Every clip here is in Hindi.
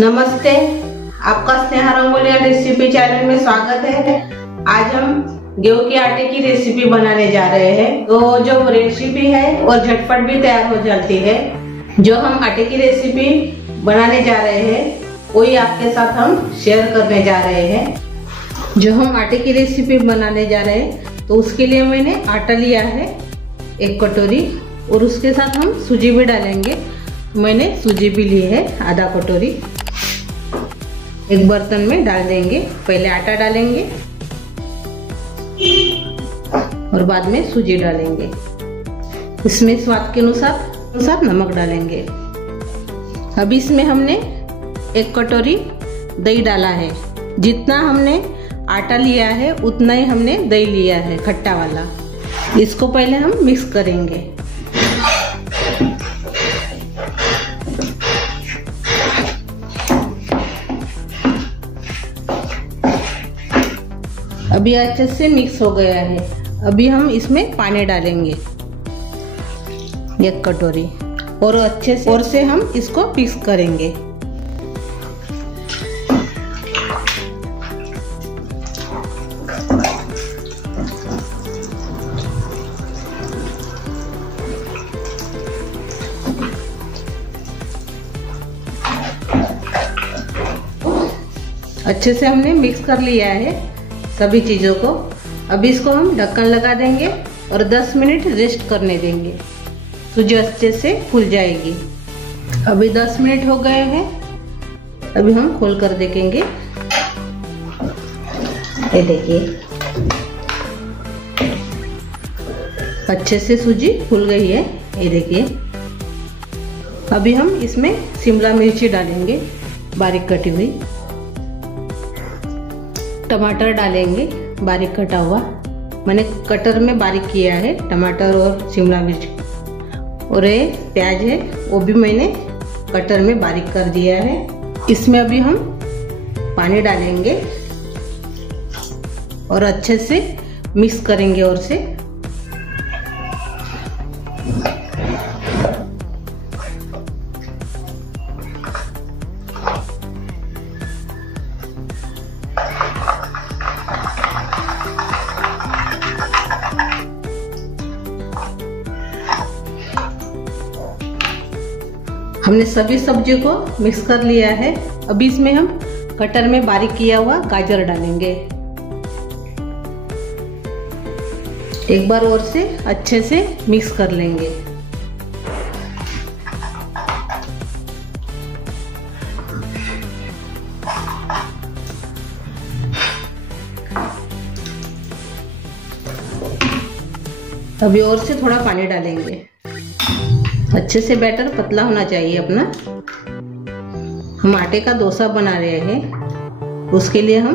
नमस्ते, आपका स्नेहा रंगोलिया रेसिपी चैनल में स्वागत है। आज हम गेहूं के आटे की रेसिपी बनाने जा रहे हैं। तो जो रेसिपी है और झटपट भी तैयार हो जाती है। जो हम आटे की रेसिपी बनाने जा रहे हैं वही आपके साथ हम शेयर करने जा रहे हैं। जो हम आटे की रेसिपी बनाने जा रहे हैं तो उसके लिए मैंने आटा लिया है 1 कटोरी और उसके साथ हम सूजी भी डालेंगे। मैंने सूजी भी ली है आधा कटोरी। एक बर्तन में डाल देंगे। पहले आटा डालेंगे और बाद में सूजी डालेंगे। इसमें स्वाद के अनुसार नमक डालेंगे। अभी इसमें हमने 1 कटोरी दही डाला है। जितना हमने आटा लिया है उतना ही हमने दही लिया है खट्टा वाला। इसको पहले हम मिक्स करेंगे। अभी अच्छे से मिक्स हो गया है। अभी हम इसमें पानी डालेंगे 1 कटोरी और अच्छे से हम इसको मिक्स करेंगे। अच्छे से हमने मिक्स कर लिया है सभी चीज़ों को। अभी इसको हम ढक्कन लगा देंगे और 10 मिनट रेस्ट करने देंगे। सूजी अच्छे से फूल जाएगी। अभी 10 मिनट हो गए हैं। अभी हम खोल कर देखेंगे। ये देखिए अच्छे से सूजी फूल गई है। ये देखिए। अभी हम इसमें शिमला मिर्ची डालेंगे बारीक कटी हुई। टमाटर डालेंगे बारीक कटा हुआ। मैंने कटर में बारीक किया है टमाटर और शिमला मिर्च। और ये प्याज है वो भी मैंने कटर में बारीक कर दिया है। इसमें अभी हम पानी डालेंगे और अच्छे से मिक्स करेंगे और से। हमने सभी सब्जियों को मिक्स कर लिया है। अभी इसमें हम कटर में बारीक किया हुआ गाजर डालेंगे। एक बार और से अच्छे से मिक्स कर लेंगे। अभी और से थोड़ा पानी डालेंगे। अच्छे से बैटर पतला होना चाहिए अपना। हम आटे का डोसा बना रहे हैं, उसके लिए हम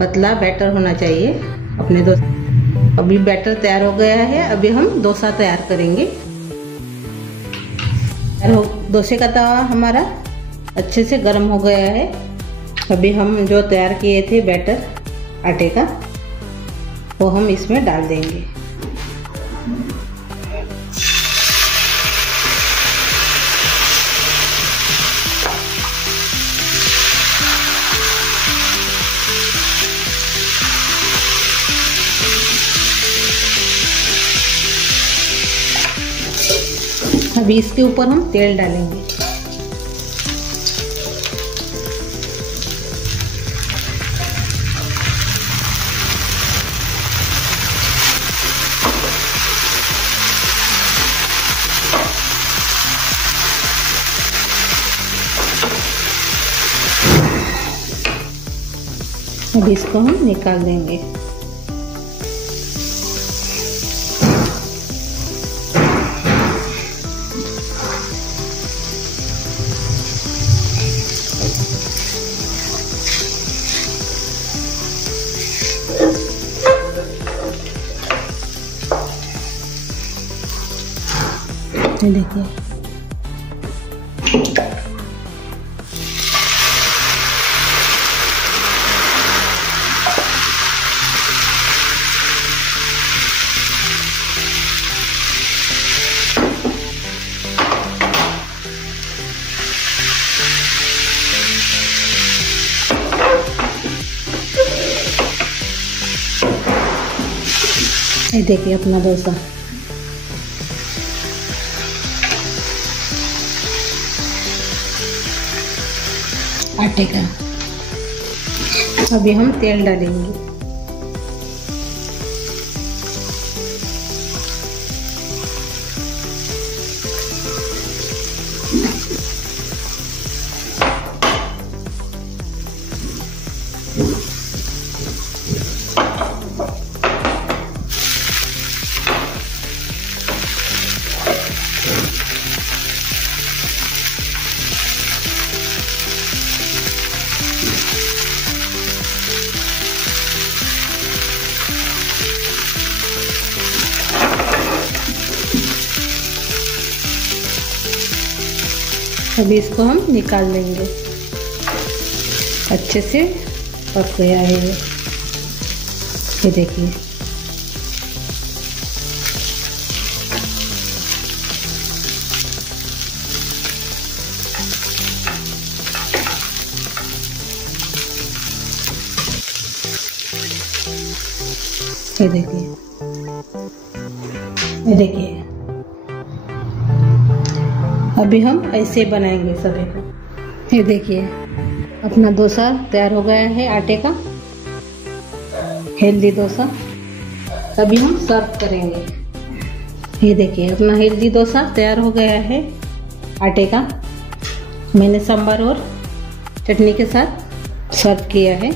पतला बैटर होना चाहिए अपने डोसा। अभी बैटर तैयार हो गया है। अभी हम डोसा तैयार करेंगे। डोसे का तवा हमारा अच्छे से गर्म हो गया है। अभी हम जो तैयार किए थे बैटर आटे का वो हम इसमें डाल देंगे। अभी इसके ऊपर हम तेल डालेंगे। अभी इसको हम निकाल देंगे। देखिए ये देखिए अपना डोसा आटे का। अभी हम तेल डालेंगे। अभी इसको हम निकाल लेंगे। अच्छे से पक गया है ये देखिए। ये देखिए, ये देखिए। अभी हम ऐसे बनाएंगे सभी को। ये देखिए अपना डोसा तैयार हो गया है आटे का, हेल्दी डोसा। अभी हम सर्व करेंगे। ये देखिए अपना हेल्दी डोसा तैयार हो गया है आटे का। मैंने सांभर और चटनी के साथ सर्व किया है।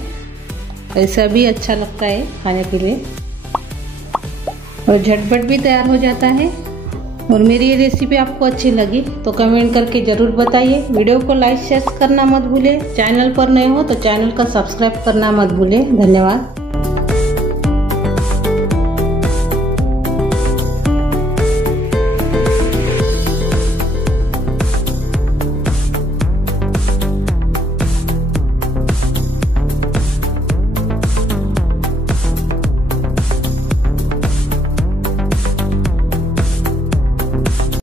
ऐसा भी अच्छा लगता है खाने के लिए और झटपट भी तैयार हो जाता है। और मेरी ये रेसिपी आपको अच्छी लगी तो कमेंट करके ज़रूर बताइए। वीडियो को लाइक शेयर करना मत भूलें। चैनल पर नए हो तो चैनल का सब्सक्राइब करना मत भूलें। धन्यवाद।